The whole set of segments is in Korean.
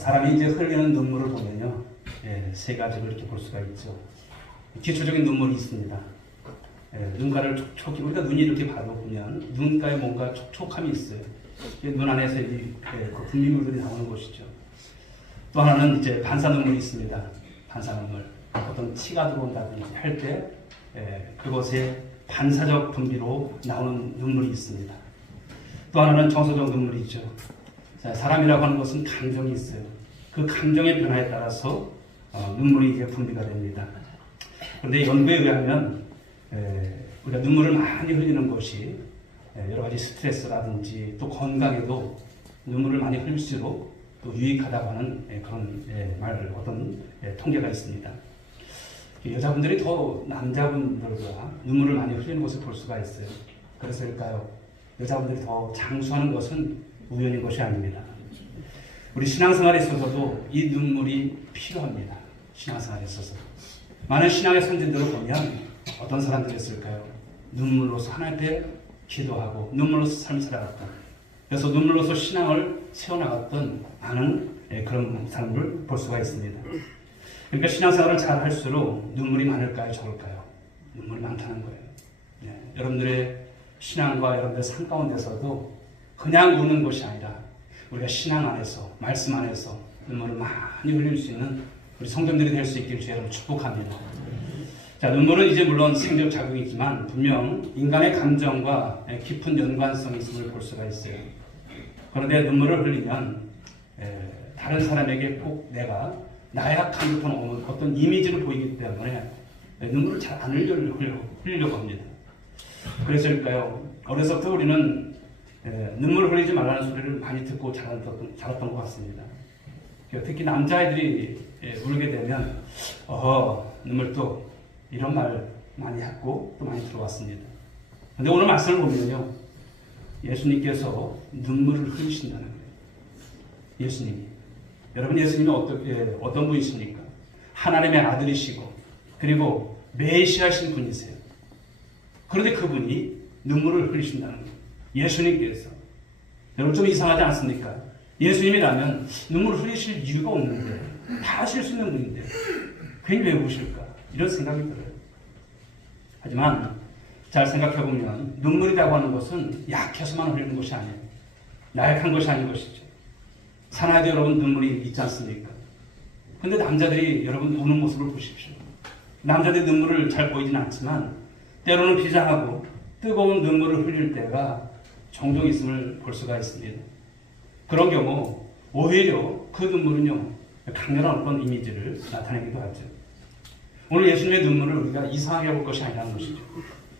사람이 이제 흘리는 눈물을 보면요, 세 가지를 이렇게 볼 수가 있죠. 기초적인 눈물이 있습니다. 눈가를 촉촉히, 우리가 눈이 이렇게 봐도 보면 눈가에 뭔가 촉촉함이 있어요. 눈 안에서 그 분비물들이 나오는 것이죠. 또 하나는 이제 반사 눈물이 있습니다. 반사 눈물. 어떤 치가 들어온다든지 할 때 그것에 반사적 분비로 나오는 눈물이 있습니다. 또 하나는 정서적 눈물이 있죠. 자, 사람이라고 하는 것은 감정이 있어요. 그 감정의 변화에 따라서 눈물이 이제 분비가 됩니다. 그런데 연구에 의하면 우리가 눈물을 많이 흘리는 것이 여러 가지 스트레스라든지 또 건강에도 눈물을 많이 흘릴수록 또 유익하다고 하는 그런 어떤 통계가 있습니다. 여자분들이 더 남자분들보다 눈물을 많이 흘리는 것을 볼 수가 있어요. 그래서일까요? 여자분들이 더 장수하는 것은 우연인 것이 아닙니다. 우리 신앙생활에 있어서도 이 눈물이 필요합니다. 신앙생활에 있어서. 많은 신앙의 선진들을 보면 어떤 사람들이었을까요? 눈물로서 하나님 앞에 기도하고 눈물로서 삶을 살아갔다. 그래서 눈물로서 신앙을 세워나갔던 많은 그런 사람을 볼 수가 있습니다. 그러니까 신앙생활을 잘 할수록 눈물이 많을까요? 적을까요? 눈물이 많다는 거예요. 여러분들의 신앙과 여러분들의 삶 가운데서도 그냥 우는 것이 아니라 우리가 신앙 안에서, 말씀 안에서 눈물을 많이 흘릴 수 있는 우리 성도들이 될 수 있기를 주의 이름으로 축복합니다. 자, 눈물은 이제 물론 생적 자극이지만 분명 인간의 감정과 깊은 연관성이 있음을 볼 수가 있어요. 그런데 눈물을 흘리면 다른 사람에게 꼭 내가 나약한 듯한 어떤 이미지를 보이기 때문에 눈물을 잘 안 흘리려고 합니다. 그래서일까요? 어려서부터 우리는 눈물을 흘리지 말라는 소리를 많이 듣고 자랐던 것 같습니다. 특히 남자아이들이 울게 되면 눈물도 이런 말 많이 했고 또 많이 들어왔습니다. 그런데 오늘 말씀을 보면요, 예수님께서 눈물을 흘리신다는 거예요. 예수님이. 여러분, 예수님이 어떤 분이십니까? 하나님의 아들이시고 그리고 메시아신 분이세요. 그런데 그분이 눈물을 흘리신다는 거예요. 예수님께서. 여러분, 좀 이상하지 않습니까? 예수님이라면 눈물을 흘리실 이유가 없는데, 다 하실 수 있는 분인데 괜히 왜 우실까? 이런 생각이 들어요. 하지만 잘 생각해보면 눈물이라고 하는 것은 약해서만 흘리는 것이 아니에요. 나약한 것이 아닌 것이죠. 사나이도 여러분 눈물이 있지 않습니까? 근데 남자들이 여러분 우는 모습을 보십시오. 남자들이 눈물을 잘 보이진 않지만 때로는 비장하고 뜨거운 눈물을 흘릴 때가 종종 있음을 볼 수가 있습니다. 그런 경우 오히려 그 눈물은요, 강렬한 어떤 이미지를 나타내기도 하죠. 오늘 예수님의 눈물을 우리가 이상하게 볼 것이 아니라는 것이죠.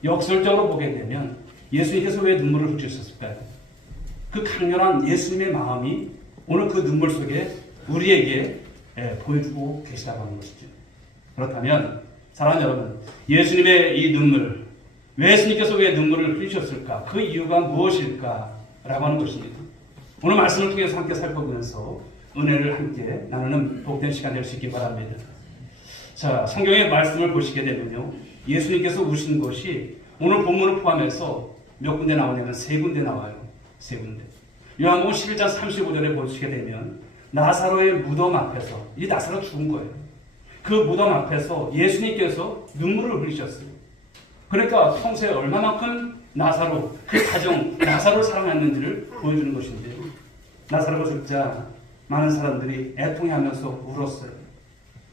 역설적으로 보게 되면 예수님께서 왜 눈물을 흘리셨을까요? 그 강렬한 예수님의 마음이 오늘 그 눈물 속에 우리에게 보여주고 계시다고 하는 것이죠. 그렇다면 사랑하는 여러분, 예수님의 이 눈물, 예수님께서 왜 눈물을 흘리셨을까? 그 이유가 무엇일까? 라고 하는 것입니다. 오늘 말씀을 통해서 함께 살펴보면서 은혜를 함께 나누는 복된 시간 될 수 있기 바랍니다. 자, 성경의 말씀을 보시게 되면요, 예수님께서 우신 것이 오늘 본문을 포함해서 몇 군데 나오냐면 세 군데 나와요. 세 군데. 요한복음 11장 35절에 보시게 되면 나사로의 무덤 앞에서, 이 나사로 죽은 거예요. 그 무덤 앞에서 예수님께서 눈물을 흘리셨어요. 그러니까 평소에 얼마만큼 나사로, 그 가정, 나사로를 사랑했는지를 보여주는 것인데요. 나사로가 죽자 많은 사람들이 애통해하면서 울었어요.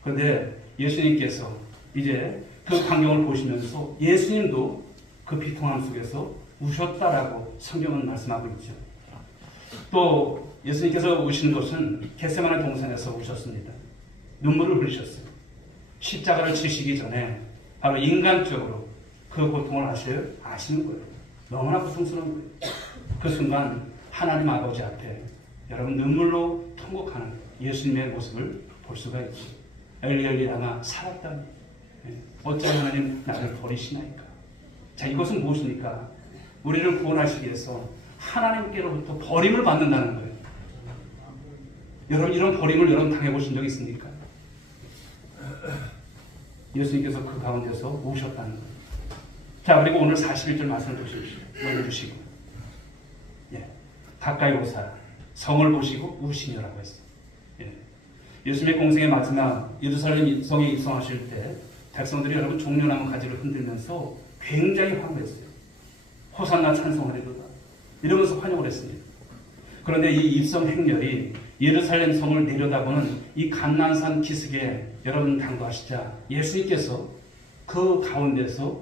그런데 예수님께서 이제 그 광경을 보시면서 예수님도 그 비통함 속에서 우셨다라고 성경은 말씀하고 있죠. 또 예수님께서 우신 것은 겟세마네 동산에서 우셨습니다. 눈물을 흘리셨어요. 십자가를 지시기 전에 바로 인간적으로 그 고통을 아시는 거예요. 너무나 고통스러운 거예요. 그 순간 하나님 아버지 앞에 여러분 눈물로 통곡하는 예수님의 모습을 볼 수가 있죠. 엘리 나나 살았다니 어찌 하나님 나를 버리시나이까. 자, 이것은 무엇입니까? 우리를 구원하시기 위해서 하나님께로부터 버림을 받는다는 거예요. 여러분, 이런 버림을 여러분 당해보신 적 있습니까? 예수님께서 그 가운데서 우셨다는 거예요. 자, 그리고 오늘 41절 말씀을 보십시오. 읽어주시고, 가까이 오사 성을 보시고 우시며라고 했어요. 예수님의 공생의 마지막 예루살렘 성에 입성하실 때 백성들이 여러분 종려나무 가지를 흔들면서 굉장히 환호했어요. 호산나 찬송하리로다 이러면서 환영을 했습니다. 그런데 이 입성 행렬이 예루살렘 성을 내려다보는 이 감난산 기슭에 여러분 당도하시자 예수님께서 그 가운데서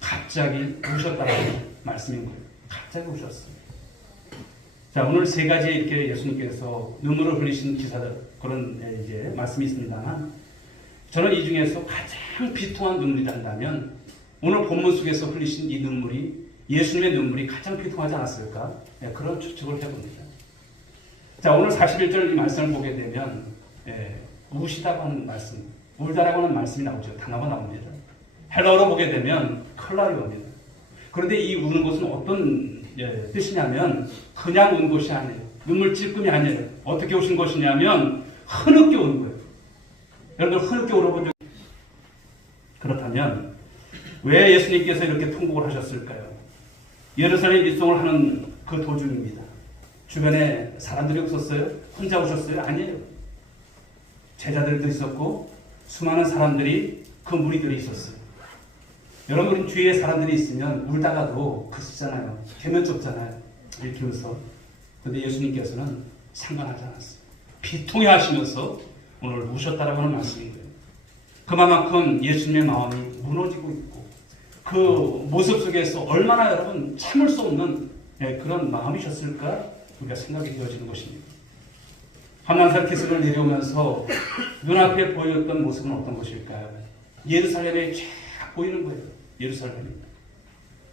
갑자기 우셨다라는 말씀인 거예요. 갑자기 우셨어요. 자, 오늘 세 가지 이렇게 예수님께서 눈물을 흘리신 기사들 그런 이제 말씀이 있습니다만 저는 이 중에서 가장 비통한 눈물이 한다면 오늘 본문 속에서 흘리신 이 눈물이 예수님의 눈물이 가장 비통하지 않았을까? 네, 그런 추측을 해봅니다. 자, 오늘 41절 이 말씀을 보게 되면 우시다고 하는 말씀, 울다라고 하는 말씀이 나오죠. 단어가 나옵니다. 헬라어로 보게 되면 클라리오입니다. 그런데 이 우는 것은 어떤 뜻이냐면 그냥 운 것이 아니에요. 눈물 찔끔이 아니에요. 어떻게 우신 것이냐면 흐느껴 우는 거예요. 여러분들 흐느껴 울어본 적 그렇다면 왜 예수님께서 이렇게 통곡을 하셨을까요? 예루살렘 입성을 하는 그 도중입니다. 주변에 사람들이 없었어요? 혼자 오셨어요? 아니에요. 제자들도 있었고 수많은 사람들이 그 무리들이 있었어요. 여러분 주위에 사람들이 있으면 울다가도 그치잖아요. 개면 좁잖아요. 이렇게 웃어. 그런데 예수님께서는 상관하지 않았어요. 비통해 하시면서 오늘 우셨다라고 하는 말씀인 거예요. 그만큼 예수님의 마음이 무너지고 있고 그 모습 속에서 얼마나 여러분 참을 수 없는 그런 마음이셨을까 우리가 생각이 되어지는 것입니다. 감난산 기슭을 내려오면서 눈앞에 보였던 모습은 어떤 것일까요? 예루살렘에 쫙 보이는 거예요. 예루살렘이.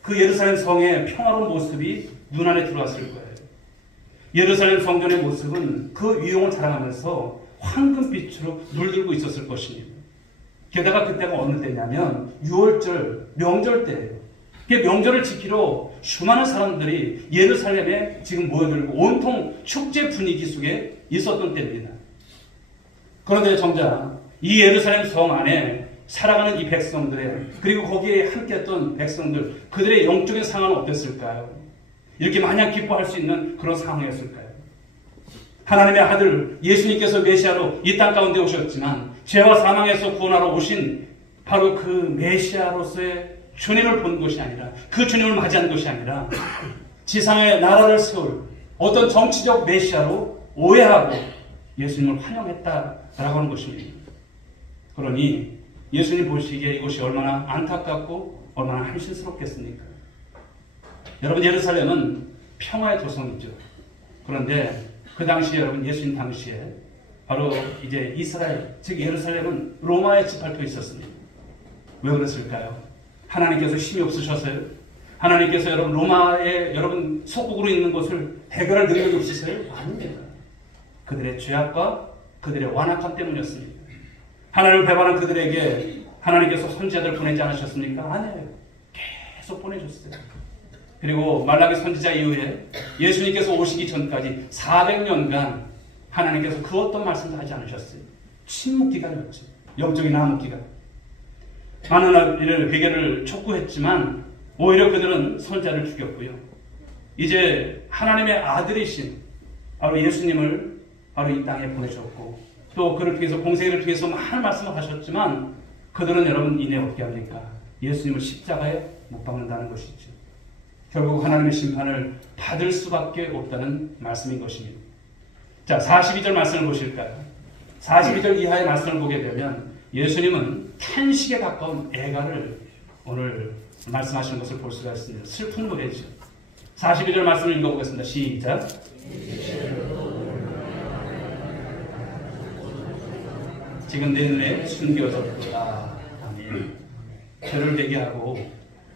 그 예루살렘 성의 평화로운 모습이 눈안에 들어왔을 거예요. 예루살렘 성전의 모습은 그 위용을 자랑하면서 황금빛으로 물들고 있었을 것입니다. 게다가 그때가 어느 때냐면 6월절 명절 때예요. 그 명절을 지키러 수많은 사람들이 예루살렘에 지금 모여들고 온통 축제 분위기 속에 있었던 때입니다. 그런데 정작 이 예루살렘 성 안에 살아가는 이 백성들의 그리고 거기에 함께했던 백성들 그들의 영적인 상황은 어땠을까요? 이렇게 마냥 기뻐할 수 있는 그런 상황이었을까요? 하나님의 아들 예수님께서 메시아로 이 땅 가운데 오셨지만 죄와 사망에서 구원하러 오신 바로 그 메시아로서의 주님을 본 것이 아니라 그 주님을 맞이한 것이 아니라 지상의 나라를 세울 어떤 정치적 메시아로 오해하고 예수님을 환영했다라고 하는 것입니다. 그러니 예수님 보시기에 이것이 얼마나 안타깝고 얼마나 한심스럽겠습니까? 여러분 예루살렘은 평화의 도성이죠. 그런데 그 당시에 여러분 예수님 당시에 바로 이제 이스라엘 즉 예루살렘은 로마에 짓밟혀 있었습니다. 왜 그랬을까요? 하나님께서 힘이 없으셔서요? 하나님께서 여러분 로마에 여러분 속국으로 있는 것을 해결할 능력이 없으세요? 아닙니다. 그들의 죄악과 그들의 완악함 때문이었습니다. 하나님을 배반한 그들에게 하나님께서 선지자들 보내지 않으셨습니까? 아니에요. 계속 보내줬어요. 그리고 말라기 선지자 이후에 예수님께서 오시기 전까지 400년간 하나님께서 그 어떤 말씀도 하지 않으셨어요. 침묵 기간이었죠. 영적인 암흑 기간. 많은 일을 회개를 촉구했지만 오히려 그들은 선지자를 죽였고요. 이제 하나님의 아들이신 바로 예수님을 바로 이 땅에 보내셨고 또 그를 통해서 공생애를 통해서 많은 말씀을 하셨지만 그들은 여러분 이내 어떻게 합니까? 예수님을 십자가에 못 박는다는 것이죠. 결국 하나님의 심판을 받을 수밖에 없다는 말씀인 것입니다. 자, 42절 말씀을 보실까요? 42절 이하의 말씀을 보게 되면 예수님은 탄식에 가까운 애가를 오늘 말씀하시는 것을 볼 수가 있습니다. 슬픈 노래죠. 42절 말씀을 읽어보겠습니다. 시작. 지금 내 눈에 숨겨졌다. 아멘. 죄를 되게 하고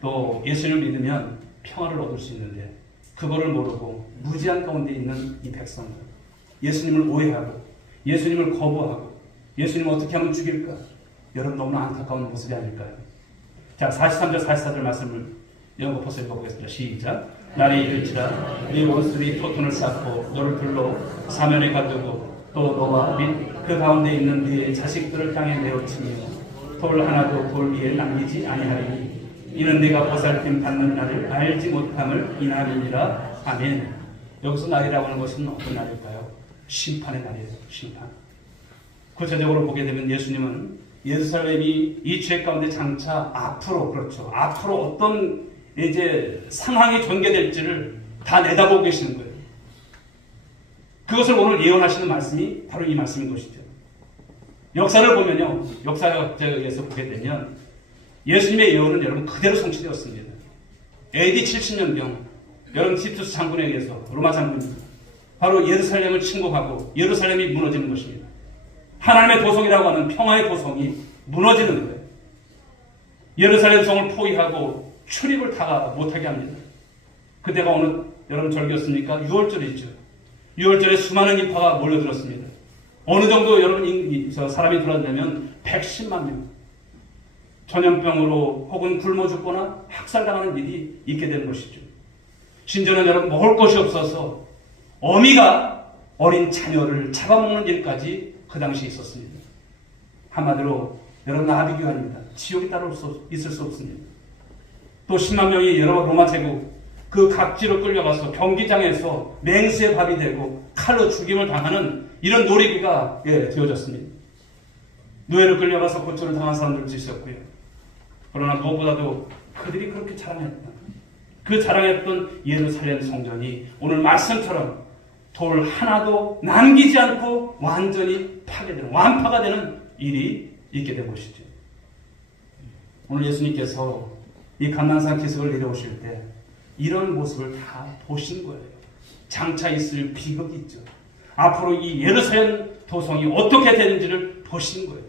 또 예수님을 믿으면 평화를 얻을 수 있는데 그거를 모르고 무지한 가운데 있는 이 백성들 예수님을 오해하고 예수님을 거부하고 예수님을 어떻게 하면 죽일까? 여러분 너무나 안타까운 모습이 아닐까요? 자, 43절 44절 말씀을 연거포서 읽어보겠습니다. 시작. 날이 이를지라 네 원수들이 토톤을 쌓고 너를 둘러 사면에 가두고 또 너와 및 그 가운데 있는 네 자식들을 땅에 내어치며 돌 하나도 돌 위에 남기지 아니하리니 이는 네가 보살핌 받는 날을 알지 못함을 이날이니라. 아멘. 여기서 날이라고 하는 것은 어떤 날일까요? 심판의 날이에요. 심판. 구체적으로 보게 되면 예수님은 예루살렘이 이 죄 가운데 장차 앞으로, 그렇죠, 앞으로 어떤 이제 상황이 전개될지를 다 내다보고 계시는 거예요. 그것을 오늘 예언하시는 말씀이 바로 이 말씀인 것이죠. 역사를 보면요, 역사학자에 의해서 보게 되면 예수님의 예언은 여러분 그대로 성취되었습니다. AD 70년경 여러분 티투스 장군에 의해서, 로마 장군입니다. 바로 예루살렘을 침공하고 예루살렘이 무너지는 것입니다. 하나님의 도성이라고 하는 평화의 도성이 무너지는 거예요. 예루살렘 성을 포위하고 출입을 다 못하게 합니다. 그때가 어느 여러분 절기였습니까? 6월절이죠. 6월절에 수많은 인파가 몰려들었습니다. 어느 정도 여러분 사람이 들어왔냐면 110만 명. 전염병으로 혹은 굶어 죽거나 학살당하는 일이 있게 되는 것이죠. 심지어는 여러분 먹을 것이 없어서 어미가 어린 자녀를 잡아먹는 일까지 그 당시에 있었습니다. 한마디로 여러분 아비규환입니다. 지옥이 따로 있을 수 없습니다. 또 10만 명이 여러 로마 제국 그 각지로 끌려가서 경기장에서 맹수의 밥이 되고 칼로 죽임을 당하는 이런 놀이기가 되어졌습니다. 노예로 끌려가서 고초를 당한 사람들도 있었고요. 그러나 무엇보다도 그들이 그렇게 자랑했던 그 자랑했던 예루살렘 성전이 오늘 말씀처럼 돌 하나도 남기지 않고 완전히 파괴되는, 완파가 되는 일이 있게 된 것이죠. 오늘 예수님께서 이 감난산 기슭을 내려오실 때 이런 모습을 다 보신 거예요. 장차 있을 비극이 있죠. 앞으로 이 예루살렘 도성이 어떻게 되는지를 보신 거예요.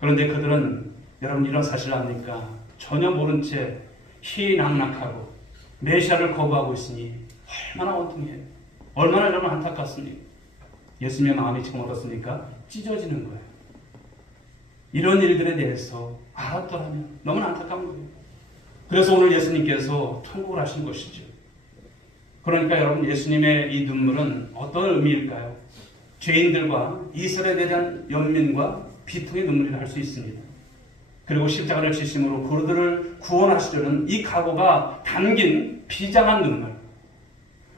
그런데 그들은 여러분 이런 사실을 아니까 전혀 모른 채 희낙낙하고 메시아를 거부하고 있으니 얼마나 원통해요. 얼마나 여러분 안타깝습니까? 예수님의 마음이 지금 어떻습니까? 찢어지는 거예요. 이런 일들에 대해서 알았더라면 너무나 안타까운 거예요. 그래서 오늘 예수님께서 통곡을 하신 것이죠. 그러니까 여러분 예수님의 이 눈물은 어떤 의미일까요? 죄인들과 이스라엘에 대한 연민과 비통의 눈물이라 할 수 있습니다. 그리고 십자가를 지심으로 그들을 구원하시려는 이 각오가 담긴 비장한 눈물.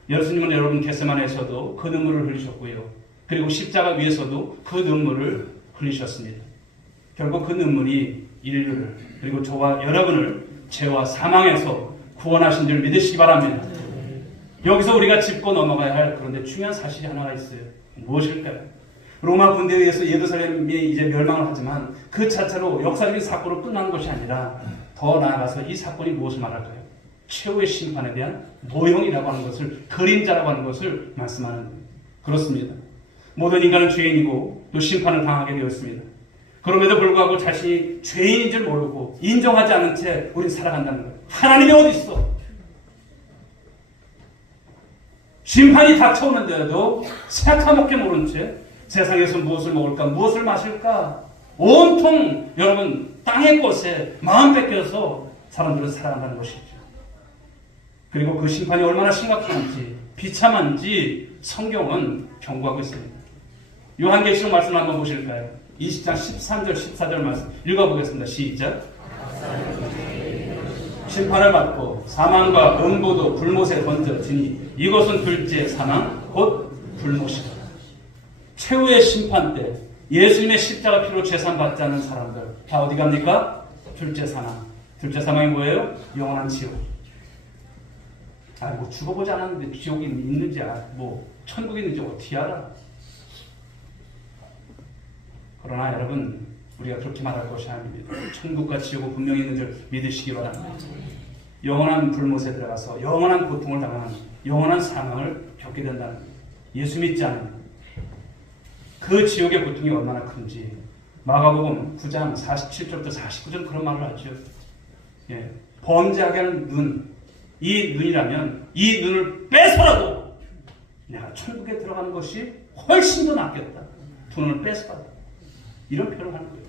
예수님은 여러분 겟세마네에서도 그 눈물을 흘리셨고요. 그리고 십자가 위에서도 그 눈물을 흘리셨습니다. 결국 그 눈물이 인류를 그리고 저와 여러분을 죄와 사망에서 구원하신 줄 믿으시기 바랍니다. 여기서 우리가 짚고 넘어가야 할 그런데 중요한 사실이 하나가 있어요. 무엇일까요? 로마 군대에 의해서 예루살렘이 이제 멸망을 하지만 그 자체로 역사적인 사건으로 끝나는 것이 아니라 더 나아가서 이 사건이 무엇을 말할까요? 최후의 심판에 대한 모형이라고 하는 것을, 그림자라고 하는 것을 말씀하는 겁니다. 그렇습니다. 모든 인간은 죄인이고 또 심판을 당하게 되었습니다. 그럼에도 불구하고 자신이 죄인인 줄 모르고 인정하지 않은 채 우리는 살아간다는 거예요. 하나님이 어디 있어? 심판이 닥쳐오는데도 새카맣게 모른 채 세상에서 무엇을 먹을까, 무엇을 마실까, 온통 여러분 땅의 것에 마음 뺏겨서 사람들은 살아간다는 것이죠. 그리고 그 심판이 얼마나 심각한지, 비참한지 성경은 경고하고 있습니다. 요한계시록 말씀 한번 보실까요? 20장 13절 14절 말씀 읽어보겠습니다. 시작. 심판을 받고 사망과 음부도 불못에 던져지니 이것은 둘째 사망 곧 불못이다. 최후의 심판 때 예수님의 십자가 피로 재산받지 않는 사람들 다 어디 갑니까? 둘째 사망. 둘째 사망이 뭐예요? 영원한 지옥. 뭐 죽어보지 않았는데 지옥이 있는지 뭐 천국이 있는지 어떻게 알아? 그러나 여러분 우리가 그렇게 말할 것이 아닙니다. 천국과 지옥은 분명히 있는 줄 믿으시기 바랍니다. 영원한 불못에 들어가서 영원한 고통을 당하는 영원한 사망을 겪게 된다는 겁니다. 예수 믿지 않으면 그 지옥의 고통이 얼마나 큰지 마가복음 9장 47절부터 49절 그런 말을 하죠. 범죄하게 하는 눈, 이 눈이라면 이 눈을 빼서라도 내가 천국에 들어가는 것이 훨씬 더 낫겠다. 두 눈을 빼서라도 이런 표현을 하는 거예요.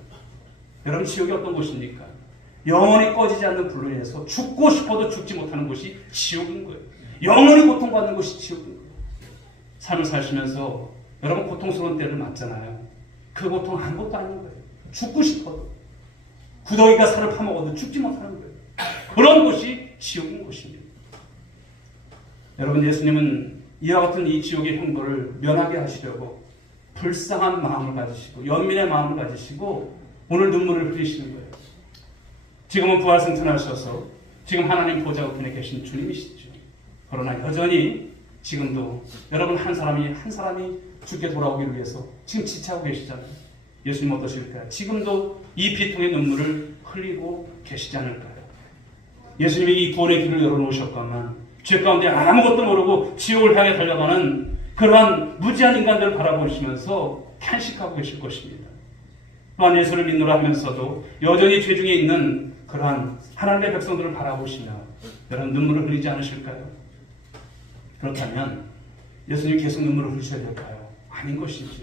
여러분 지옥이 어떤 곳입니까? 영원히 꺼지지 않는 불로 인해서 죽고 싶어도 죽지 못하는 곳이 지옥인 거예요. 영원히 고통받는 곳이 지옥인 거예요. 삶을 사시면서 여러분 고통스러운 때를 맞잖아요. 그 고통 아무것도 아닌 거예요. 죽고 싶어도 구더기가 살을 파먹어도 죽지 못하는 거예요. 그런 곳이 지옥인 곳입니다. 여러분 예수님은 이와 같은 이 지옥의 형벌을 면하게 하시려고 불쌍한 마음을 가지시고 연민의 마음을 가지시고 오늘 눈물을 흘리시는 거예요. 지금은 부활승천하셔서 지금 하나님 보좌 우편에 계신 주님이시죠. 그러나 여전히 지금도 여러분 한 사람이 주께 돌아오기 위해서 지금 지체하고 계시잖아요. 예수님 어떠실까요? 지금도 이 피통의 눈물을 흘리고 계시지 않을까요? 예수님이 이 구원의 길을 열어놓으셨건만 죄 가운데 아무것도 모르고 지옥을 향해 달려가는 그러한 무지한 인간들을 바라보시면서 탄식하고 계실 것입니다. 또한 예수를 믿노라 하면서도 여전히 죄 중에 있는 그러한 하나님의 백성들을 바라보시며 여러분 눈물을 흘리지 않으실까요? 그렇다면 예수님 계속 눈물을 흘리셔야 될까요? 아닌 것이죠.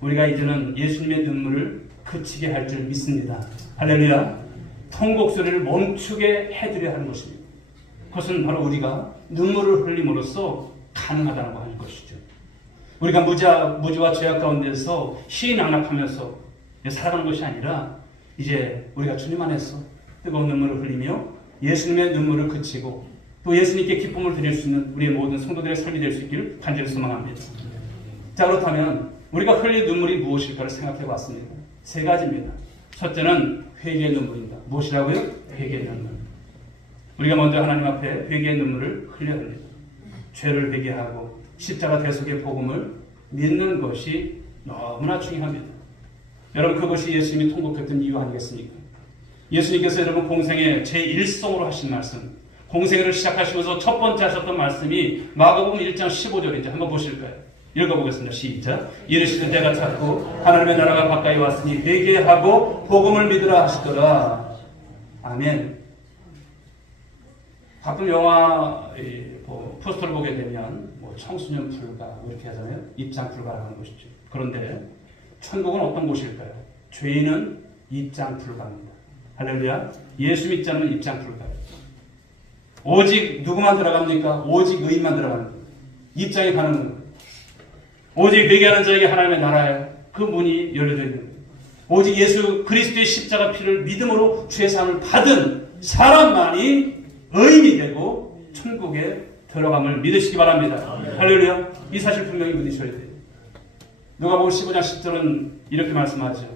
우리가 이제는 예수님의 눈물을 그치게 할 줄 믿습니다. 할렐루야. 통곡 소리를 멈추게 해드려야 하는 것입니다. 그것은 바로 우리가 눈물을 흘림으로써 가능하다고 하는 것이죠. 우리가 무지와 죄악 가운데서 희낙락하면서 살아가는 것이 아니라 이제 우리가 주님 안에서 뜨거운 눈물을 흘리며 예수님의 눈물을 그치고 또 예수님께 기쁨을 드릴 수 있는 우리의 모든 성도들의 삶이 될 수 있기를 간절히 소망합니다. 자, 그렇다면 우리가 흘릴 눈물이 무엇일까를 생각해 봤습니다. 세 가지입니다. 첫째는 회개의 눈물입니다. 무엇이라고요? 회개의 눈물. 우리가 먼저 하나님 앞에 회개의 눈물을 흘려야 합니다. 죄를 회개하고 십자가 대속의 복음을 믿는 것이 너무나 중요합니다. 여러분 그것이 예수님이 통곡했던 이유 아니겠습니까? 예수님께서 여러분 공생의 제1성으로 하신 말씀, 공생애를 시작하시면서 첫 번째 하셨던 말씀이 마가복음 1장 15절인지 한번 보실까요? 읽어보겠습니다. 시작. 이르시되 때가 찼고 하나님의 나라가 가까이 왔으니 회개하고 복음을 믿으라 하시더라. 아멘. 가끔 영화 포스터를 보게 되면 청소년 불가 이렇게 하잖아요. 입장 불가라고 하는 것이죠. 그런데 천국은 어떤 곳일까요? 죄인은 입장 불가입니다. 할렐루야. 예수 믿지 않으면 입장 불가예요. 오직 누구만 들어갑니까? 오직 의인만 들어갑니다. 입장이 가는 거예요. 오직 회개하는 자에게 하나님의 나라에 그 문이 열려져 있는 거예요. 오직 예수 그리스도의 십자가 피를 믿음으로 죄사함을 받은 사람만이 의인이 되고 천국에 들어감을 믿으시기 바랍니다. 할렐루야. 이 사실 분명히 믿으셔야 돼요. 누가복음 15장 10절은 이렇게 말씀하죠.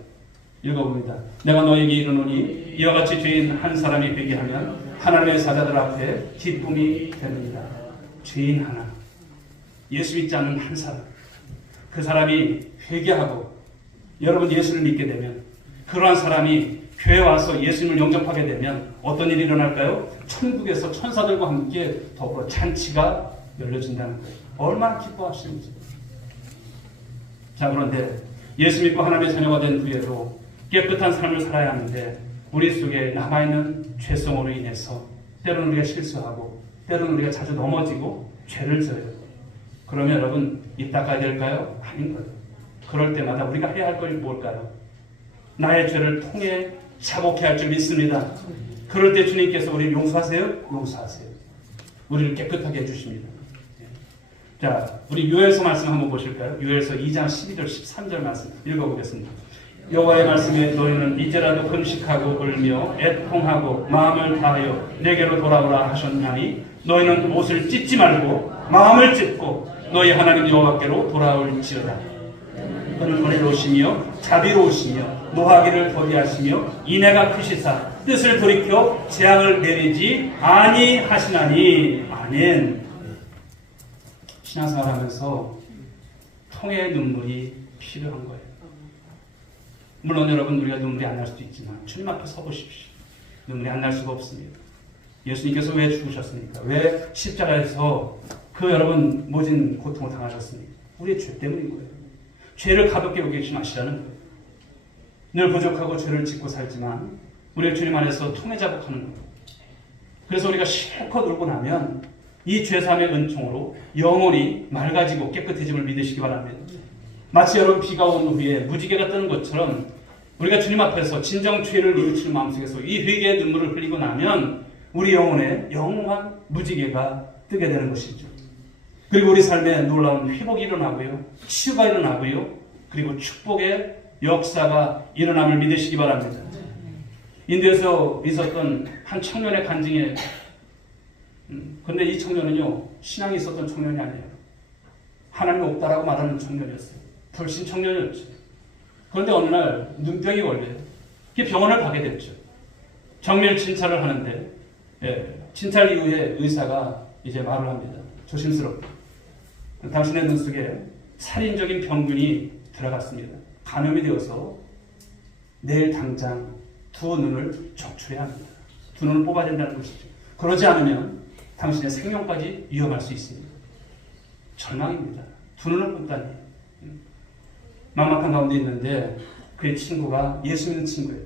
읽어봅니다. 내가 너에게 이르노니 이와 같이 죄인 한 사람이 회개하면 하나님의 사자들 앞에 기쁨이 됩니다. 죄인 하나, 예수 믿지 않는 한 사람, 그 사람이 회개하고 여러분 예수를 믿게 되면 그러한 사람이 교회에 와서 예수님을 영접하게 되면 어떤 일이 일어날까요? 천국에서 천사들과 함께 더불어 잔치가 열려진다는 거예요. 얼마나 기뻐하시는지. 자, 그런데 예수 믿고 하나님의 자녀가 된 후에도 깨끗한 삶을 살아야 하는데 우리 속에 남아있는 죄성으로 인해서 때로는 우리가 실수하고 때로는 우리가 자주 넘어지고 죄를 져요. 그러면 여러분 입 닦아야 될까요? 아닌 거예요. 그럴 때마다 우리가 해야 할 것이 뭘까요? 나의 죄를 통해 자복해야 할 줄 믿습니다. 그럴 때 주님께서 우리를 용서하세요? 용서하세요. 우리를 깨끗하게 해주십니다. 자, 우리 요엘서 말씀 한번 보실까요? 요엘서 2장 12절 13절 말씀 읽어보겠습니다. 여호와의 말씀에 너희는 이제라도 금식하고 울며 애통하고 마음을 다하여 내게로 돌아오라 하셨나니 너희는 옷을 찢지 말고 마음을 찢고 너희 하나님 여호와께로 돌아올지어다. 그는 은혜로우시며 자비로우시며 노하기를 더디하시며 인애가 크시사 뜻을 돌이켜 재앙을 내리지 아니하시나니. 아멘. 신앙생활 하면서 통의 눈물이 필요한 거예요. 물론 여러분 우리가 눈물이 안 날 수도 있지만 주님 앞에 서보십시오. 눈물이 안 날 수가 없습니다. 예수님께서 왜 죽으셨습니까? 왜 십자가에서 그 여러분 모진 고통을 당하셨습니까? 우리의 죄 때문인 거예요. 죄를 가볍게 여기지 마시라는 거예요. 늘 부족하고 죄를 짓고 살지만 우리가 주님 안에서 통해 자복하는 거예요. 그래서 우리가 실컷 울고 나면 이 죄사함의 은총으로 영혼이 맑아지고 깨끗해짐을 믿으시기 바랍니다. 마치 여러분 비가 온 후에 무지개가 뜨는 것처럼 우리가 주님 앞에서 진정 죄를 뉘우치는 마음속에서 이 회개의 눈물을 흘리고 나면 우리 영혼에 영원한 무지개가 뜨게 되는 것이죠. 그리고 우리 삶에 놀라운 회복이 일어나고요. 치유가 일어나고요. 그리고 축복의 역사가 일어남을 믿으시기 바랍니다. 인도에서 있었던 한 청년의 간증에 근데 이 청년은요 신앙이 있었던 청년이 아니에요. 하나님 없다라고 말하는 청년이었어요. 불신 청년이었죠. 그런데 어느 날 눈병이 걸려요. 병원을 가게 됐죠. 정밀 진찰을 하는데 진찰 이후에 의사가 이제 말을 합니다. 조심스럽게. 당신의 눈 속에 살인적인 병균이 들어갔습니다. 감염이 되어서 내일 당장 두 눈을 적출해야 합니다. 두 눈을 뽑아야 된다는 것이죠. 그러지 않으면 당신의 생명까지 위험할 수 있습니다. 절망입니다. 두 눈을 뽑다니. 막막한 가운데 있는데 그의 친구가 예수 믿는 친구예요.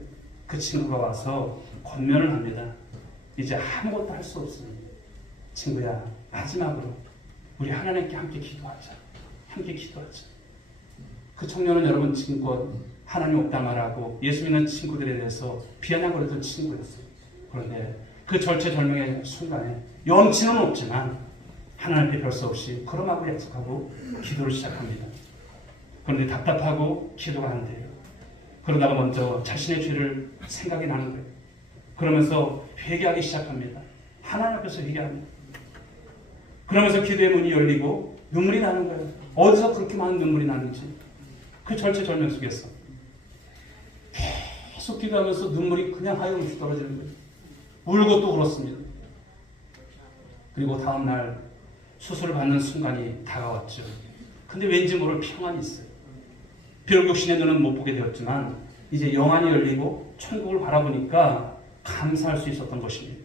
그 친구가 와서 권면을 합니다. 이제 아무것도 할 수 없습니다. 친구야, 마지막으로 우리 하나님께 함께 기도하자. 함께 기도하자. 그 청년은 여러분 지금껏 하나님 없다 말하고 예수 믿는 친구들에 대해서 비아냥거리던 친구였어요. 그런데 그 절체절명의 순간에 염치는 없지만 하나님께 별 수 없이 그럼하고 약속하고 기도를 시작합니다. 그런데 답답하고 기도가 안 돼요. 그러다가 먼저 자신의 죄를 생각이 나는 거예요. 그러면서 회개하기 시작합니다. 하나님 앞에서 회개합니다. 그러면서 기도의 문이 열리고 눈물이 나는 거예요. 어디서 그렇게 많은 눈물이 나는지. 그 절체절명 속에서 계속 기도하면서 눈물이 그냥 하염없이 떨어지는 거예요. 울고 또 울었습니다. 그리고 다음날 수술을 받는 순간이 다가왔죠. 근데 왠지 모를 평안이 있어요. 비록 육신의 눈은 못 보게 되었지만 이제 영안이 열리고 천국을 바라보니까 감사할 수 있었던 것입니다.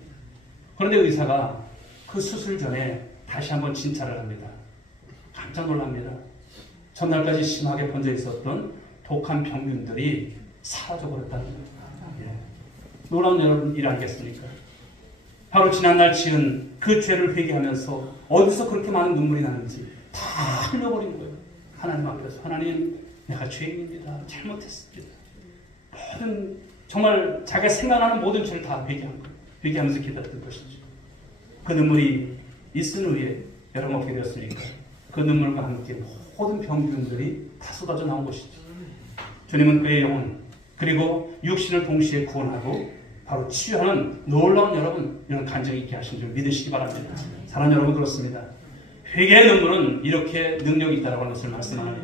그런데 의사가 그 수술 전에 다시 한번 진찰을 합니다. 깜짝 놀랍니다. 전날까지 심하게 번져 있었던 독한 병균들이 사라져버렸다는 거예요. 놀라운 일 아니겠습니까? 바로 지난날 지은 그 죄를 회개하면서 어디서 그렇게 많은 눈물이 나는지 다 흘려버린 거예요. 하나님 앞에서. 하나님, 내가 죄인입니다. 잘못했습니다. 모든 정말 자기가 생각나는 모든 죄를 다 회개한 거예요. 회개하면서 기다렸던 것이죠. 그 눈물이 있은 후에 여러분 어떻게 되었습니까? 그 눈물과 함께 모든 병균들이 다 쏟아져 나온 것이죠. 주님은 그의 영혼 그리고 육신을 동시에 구원하고 바로 치유하는 놀라운 여러분 이런 간증이 있게 하신 줄 믿으시기 바랍니다. 사랑하는 여러분 그렇습니다. 회개의 눈물은 이렇게 능력이 있다고 하는 것을 말씀하는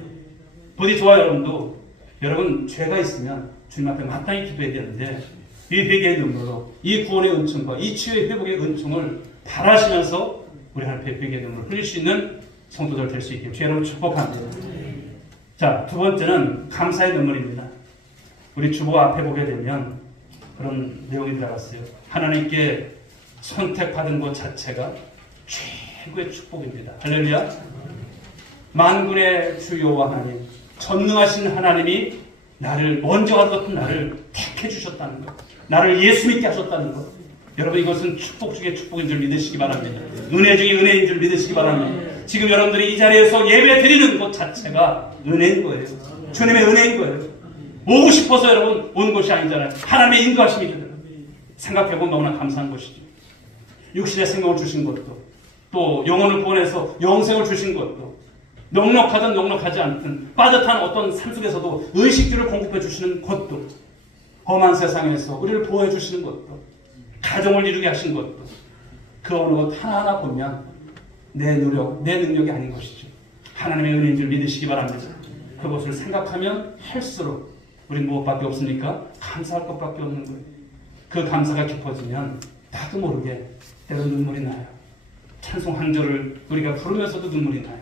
부디 저와 여러분도 여러분 죄가 있으면 주님 앞에 마땅히 기도해야 되는데 이 회개의 눈물로 이 구원의 은총과 이 치유의 회복의 은총을 바라시면서 우리 하나님 앞에 회개의 눈물을 흘릴 수 있는 성도들 될 수 있게 죄로 축복합니다. 자, 두 번째는 감사의 눈물입니다. 우리 주보 앞에 보게 되면 그런 내용이 들어갔어요. 하나님께 선택받은 것 자체가 최고의 축복입니다. 할렐루야. 만군의 주 여호와 하나님, 전능하신 하나님이 나를 먼저 가뒀던 나를 택해 주셨다는 것, 나를 예수 믿게 하셨다는 것. 여러분 이것은 축복 중에 축복인 줄 믿으시기 바랍니다. 은혜 중에 은혜인 줄 믿으시기 바랍니다. 지금 여러분들이 이 자리에서 예배 드리는 것 자체가 은혜인 거예요. 주님의 은혜인 거예요. 오고 싶어서 여러분 온 것이 아니잖아요. 하나님의 인도하심이거든요. 생각해보면 너무나 감사한 것이죠. 육신의 생명을 주신 것도 또 영혼을 구원해서 영생을 주신 것도 넉넉하든 넉넉하지 않든 빠듯한 어떤 삶 속에서도 의식주를 공급해 주시는 것도 험한 세상에서 우리를 보호해 주시는 것도 가정을 이루게 하신 것도 그 어느 것 하나하나 보면 내 노력, 내 능력이 아닌 것이죠. 하나님의 은혜인 줄 믿으시기 바랍니다. 그것을 생각하면 할수록 우린 무엇밖에 없습니까? 감사할 것밖에 없는 거예요. 그 감사가 깊어지면 나도 모르게 때로 눈물이 나요. 찬송 한 절을 우리가 부르면서도 눈물이 나요.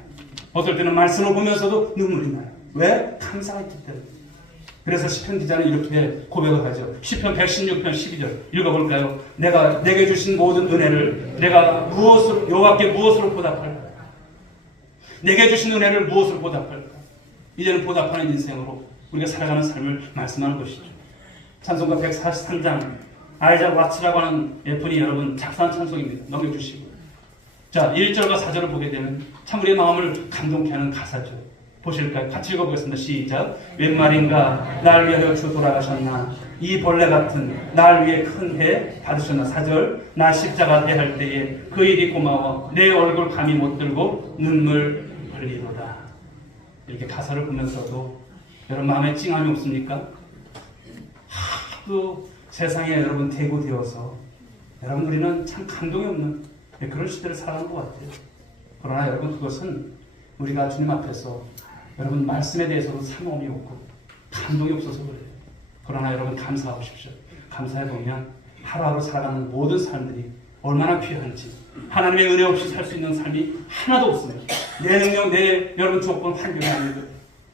어떨 때는 말씀을 보면서도 눈물이 나요. 왜? 감사가 있기 때문에. 그래서 시편 기자는 이렇게 고백을 하죠. 시편 116편 12절 읽어볼까요? 내가 내게 주신 모든 은혜를 내가 무엇으로 여호와께 무엇으로 보답할까? 내게 주신 은혜를 무엇으로 보답할까? 이제는 보답하는 인생으로 우리가 살아가는 삶을 말씀하는 것이죠. 찬송가 143장 아이작 와츠라고 하는 예쁜이 여러분 작사한 찬송입니다. 넘겨주시고 자 1절과 4절을 보게 되면 참 우리의 마음을 감동케 하는 가사죠. 보실까요? 같이 읽어보겠습니다. 시작. 웬 말인가 날 위하여 주 돌아가셨나 이 벌레 같은 날 위해 큰 해 받으셨나. 4절 나 십자가 대할 때에 그 일이 고마워 내 얼굴 감히 못 들고 눈물 흘리도다. 이렇게 가사를 보면서도 여러분 마음에 찡함이 없습니까? 하도 세상에 여러분 대고되어서 여러분 우리는 참 감동이 없는 그런 시대를 살아가는 것 같아요. 그러나 여러분 그것은 우리가 주님 앞에서 여러분 말씀에 대해서도 사모함이 없고 감동이 없어서 그래요. 그러나 여러분 감사하십시오. 감사해보면 하루하루 살아가는 모든 삶들이 얼마나 귀한지, 하나님의 은혜 없이 살 수 있는 삶이 하나도 없습니다. 내 능력, 내 여러분 조건, 환경이 아니고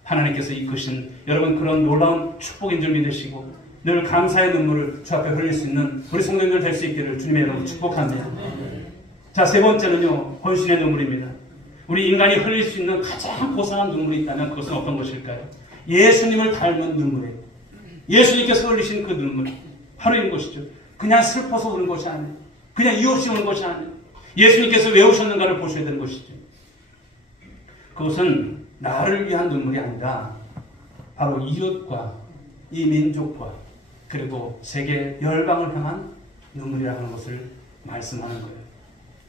하나님께서 이끄신 여러분 그런 놀라운 축복인 줄 믿으시고 늘 감사의 눈물을 주 앞에 흘릴 수 있는 우리 성도님들 될 수 있기를 주님의 이름으로 축복합니다. 자, 세 번째는요, 헌신의 눈물입니다. 우리 인간이 흘릴 수 있는 가장 고상한 눈물이 있다면 그것은 어떤 것일까요? 예수님을 닮은 눈물이에요. 예수님께서 흘리신 그 눈물, 바로 이런 것이죠. 그냥 슬퍼서 우는 것이 아니에요. 그냥 이유 없이 우는 것이 아니에요. 예수님께서 왜 오셨는가를 보셔야 되는 것이죠. 그것은 나를 위한 눈물이 아니라 바로 이웃과 이 민족과 그리고 세계 열방을 향한 눈물이라는 것을 말씀하는 거예요.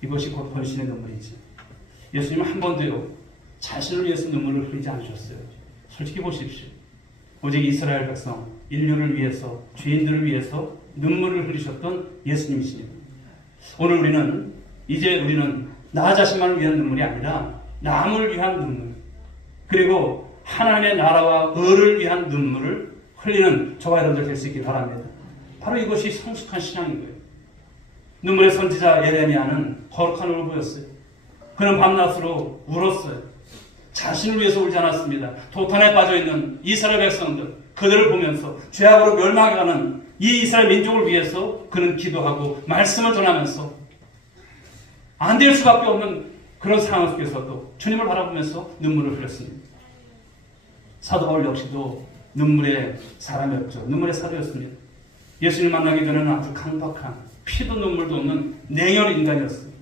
이것이 곧 헌신의 눈물이지. 예수님은 한 번도요 자신을 위해서 눈물을 흘리지 않으셨어요. 솔직히 보십시오. 오직 이스라엘 백성, 인류를 위해서, 죄인들을 위해서 눈물을 흘리셨던 예수님이십니다. 오늘 우리는 나 자신만을 위한 눈물이 아니라 남을 위한 눈물, 그리고 하나님의 나라와 의를 위한 눈물을 흘리는 저와 여러분들 될 수 있길 바랍니다. 바로 이것이 성숙한 신앙인 거예요. 눈물의 선지자 예레미야는 거룩한 울을 보였어요. 그는 밤낮으로 울었어요. 자신을 위해서 울지 않았습니다. 도탄에 빠져있는 이스라엘 백성들, 그들을 보면서 죄악으로 멸망해가는 이 이스라엘 민족을 위해서 그는 기도하고 말씀을 전하면서 안 될 수밖에 없는 그런 상황 속에서도 주님을 바라보면서 눈물을 흘렸습니다. 사도 바울 역시도 눈물의 사람이었죠. 눈물의 사도였습니다. 예수님 만나기 전에는 아주 강박한 피도 눈물도 없는 냉혈 인간이었습니다.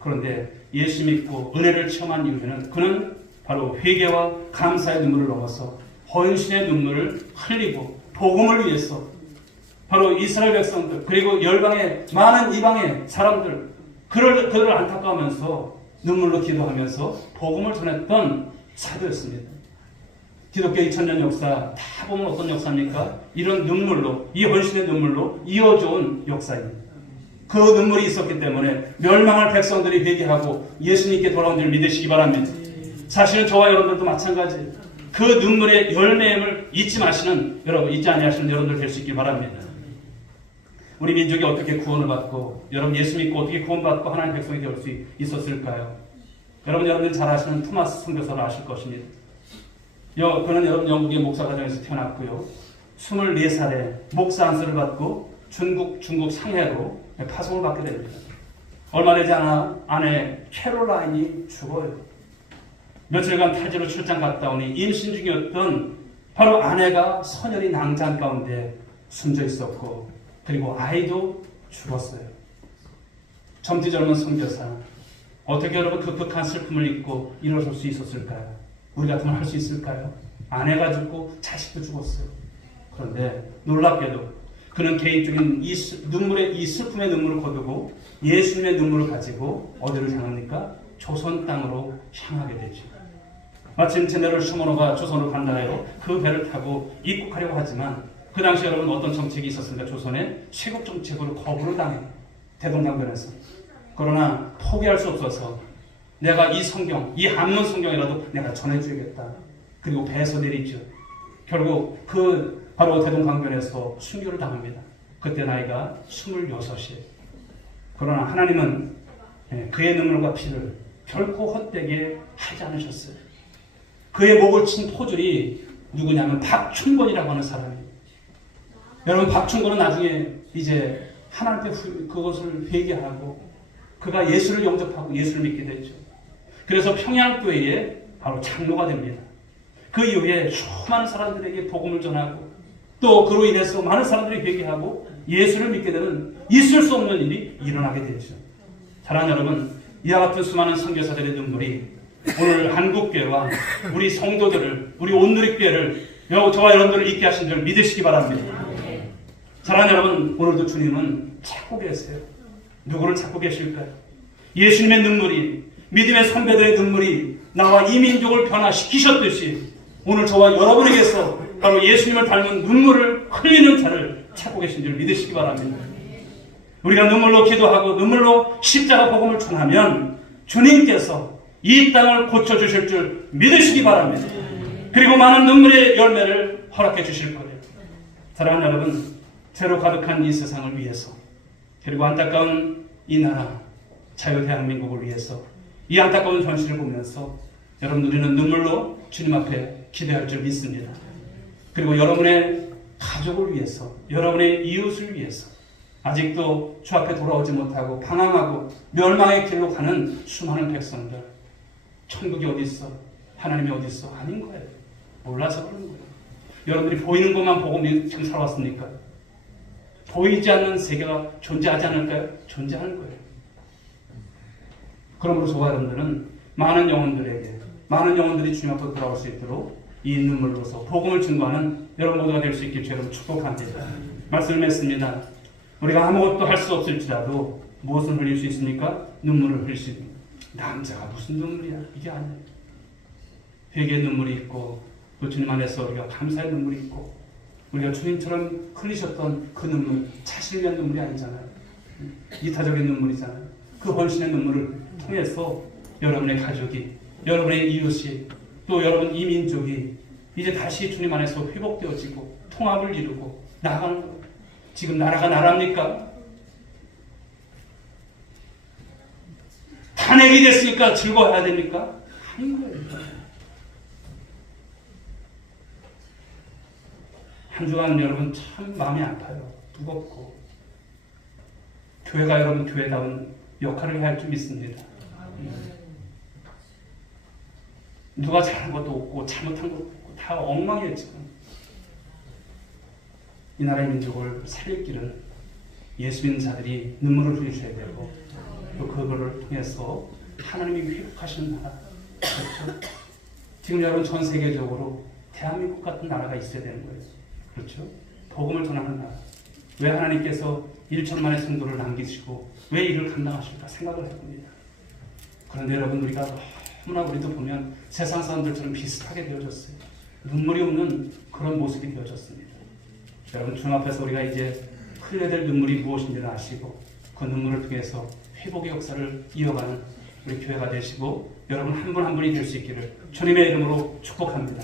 그런데 예수 믿고 은혜를 체험한 이후에는 그는 바로 회개와 감사의 눈물을 넘어서 헌신의 눈물을 흘리고 복음을 위해서 바로 이스라엘 백성들 그리고 열방의 많은 이방의 사람들 그들을 안타까워하면서 눈물로 기도하면서 복음을 전했던 사도였습니다. 기독교 2000년 역사 다 보면 어떤 역사입니까? 이런 눈물로, 이 헌신의 눈물로 이어져온 역사입니다. 그 눈물이 있었기 때문에 멸망할 백성들이 회개하고 예수님께 돌아온 줄 믿으시기 바랍니다. 사실은 저와 여러분들도 마찬가지예요. 그 눈물의 열매임을 잊지 아니하시는 여러분들 될 수 있기 바랍니다. 우리 민족이 어떻게 구원을 받고 여러분 예수 믿고 어떻게 구원받고 하나님의 백성이 될 수 있었을까요? 여러분들 잘 아시는 토마스 선교사를 아실 것입니다. 그는 여러분 영국의 목사 가정에서 태어났고요. 24살에 목사 안수를 받고 중국 상해로 파송을 받게 됩니다. 얼마 되지 않아 아내 캐롤라인이 죽어요. 며칠간 타지로 출장 갔다 오니 임신 중이었던 바로 아내가 선열이 낭장 가운데 숨져 있었고 그리고 아이도 죽었어요. 젊디 젊은 선교사 어떻게 여러분 극한 슬픔을 잊고 일어설 수 있었을까요? 우리 같으면 할 수 있을까요? 아내가 죽고 자식도 죽었어요. 그런데 놀랍게도 그는 개인적인 이 슬픔의 눈물을 거두고 예수님의 눈물을 가지고 어디를 향합니까? 조선 땅으로 향하게 되죠. 마침 제네럴 슈머노가 조선으로 간다 해요. 그 배를 타고 입국하려고 하지만 그 당시 여러분 어떤 정책이 있었습니까? 조선에 쇄국 정책으로 거부를 당해요. 대동강변에서. 그러나 포기할 수 없어서 내가 이 성경, 이 한문 성경이라도 내가 전해주겠다. 그리고 배에서 내리죠. 결국 바로 대동강변에서 순교를 당합니다. 그때 나이가 26이에요. 그러나 하나님은 그의 눈물과 피를 결코 헛되게 하지 않으셨어요. 그의 목을 친 포졸이 누구냐면 박충건이라고 하는 사람이에요. 여러분 박충건은 나중에 이제 하나님께 그것을 회개하고 그가 예수를 영접하고 예수를 믿게 됐죠. 그래서 평양교회에 바로 장로가 됩니다. 그 이후에 수많은 사람들에게 복음을 전하고 또 그로 인해서 많은 사람들이 회개하고 예수를 믿게 되는 있을 수 없는 일이 일어나게 되죠. 사랑하는 여러분, 이와 같은 수많은 선교사들의 눈물이 오늘 한국교회와 우리 성도들을, 우리 온누리교회를 저와 여러분들을 있게 하신 줄 믿으시기 바랍니다. 사랑하는 여러분, 오늘도 주님은 찾고 계세요. 누구를 찾고 계실까요? 예수님의 눈물이, 믿음의 선배들의 눈물이 나와 이 민족을 변화시키셨듯이 오늘 저와 여러분에게서 바로 예수님을 닮은 눈물을 흘리는 자를 찾고 계신 줄 믿으시기 바랍니다. 우리가 눈물로 기도하고 눈물로 십자가 복음을 전하면 주님께서 이 땅을 고쳐주실 줄 믿으시기 바랍니다. 그리고 많은 눈물의 열매를 허락해 주실 거예요. 사랑하는 여러분, 죄로 가득한 이 세상을 위해서, 그리고 안타까운 이 나라, 자유 대한민국을 위해서 이 안타까운 현실을 보면서 여러분, 우리는 눈물로 주님 앞에 기대할 줄 믿습니다. 그리고 여러분의 가족을 위해서, 여러분의 이웃을 위해서, 아직도 주 앞에 돌아오지 못하고 방황하고 멸망의 길로 가는 수많은 백성들, 천국이 어디 있어? 하나님이 어디 있어? 아닌 거예요. 몰라서 그러는 거예요. 여러분들이 보이는 것만 보고 지금 살아왔습니까? 보이지 않는 세계가 존재하지 않을까요? 존재하는 거예요. 그러므로 저와 여러분들은 많은 영혼들에게, 많은 영혼들이 주님 앞으로 돌아올 수 있도록 이 눈물로서 복음을 증거하는 여러분 모두가 될 수 있길 여러분 축복합니다. 말씀을 했습니다. 우리가 아무것도 할 수 없을지라도 무엇을 흘릴 수 있습니까? 눈물을 흘릴 수 있습니다. 남자가 무슨 눈물이야? 이게 아니에요. 회개의 눈물이 있고, 또 주님 안에서 우리가 감사의 눈물이 있고, 우리가 주님처럼 흘리셨던 그 눈물, 자신을 위한 눈물이 아니잖아요. 이타적인 눈물이잖아요. 그 헌신의 눈물을 통해서 여러분의 가족이, 여러분의 이웃이, 또 여러분 이 민족이 이제 다시 주님 안에서 회복되어지고 통합을 이루고 나아가는 거예요. 지금 나라가 나라입니까? 탄핵이 됐으니까 즐거워해야 됩니까? 아닌 거예요. 한 주간 여러분 참 마음이 아파요. 무겁고. 교회가 여러분 교회다운 역할을 해야 할 줄 믿습니다. 누가 잘한 것도 없고 잘못한 것도 없고 다 엉망이에요 지금. 이 나라의 민족을 살릴 길은 예수 믿는 자들이 눈물을 흘리셔야 되고, 또 그거를 통해서 하나님이 회복하시는 나라. 그렇죠? 지금 여러분 전 세계적으로 대한민국 같은 나라가 있어야 되는 거예요. 그렇죠? 복음을 전하는 나라. 왜 하나님께서 1천만의 성도를 남기시고 왜 이를 감당하실까 생각을 해봅니다. 그런데 여러분, 우리가 너무나 우리도 보면 세상 사람들처럼 비슷하게 되어졌어요. 눈물이 없는 그런 모습이 되어졌습니다. 여러분, 주님 앞에서 우리가 이제 흘려야 될 눈물이 무엇인지를 아시고 그 눈물을 통해서 회복의 역사를 이어가는 우리 교회가 되시고 여러분 한 분 한 분이 될 수 있기를 주님의 이름으로 축복합니다.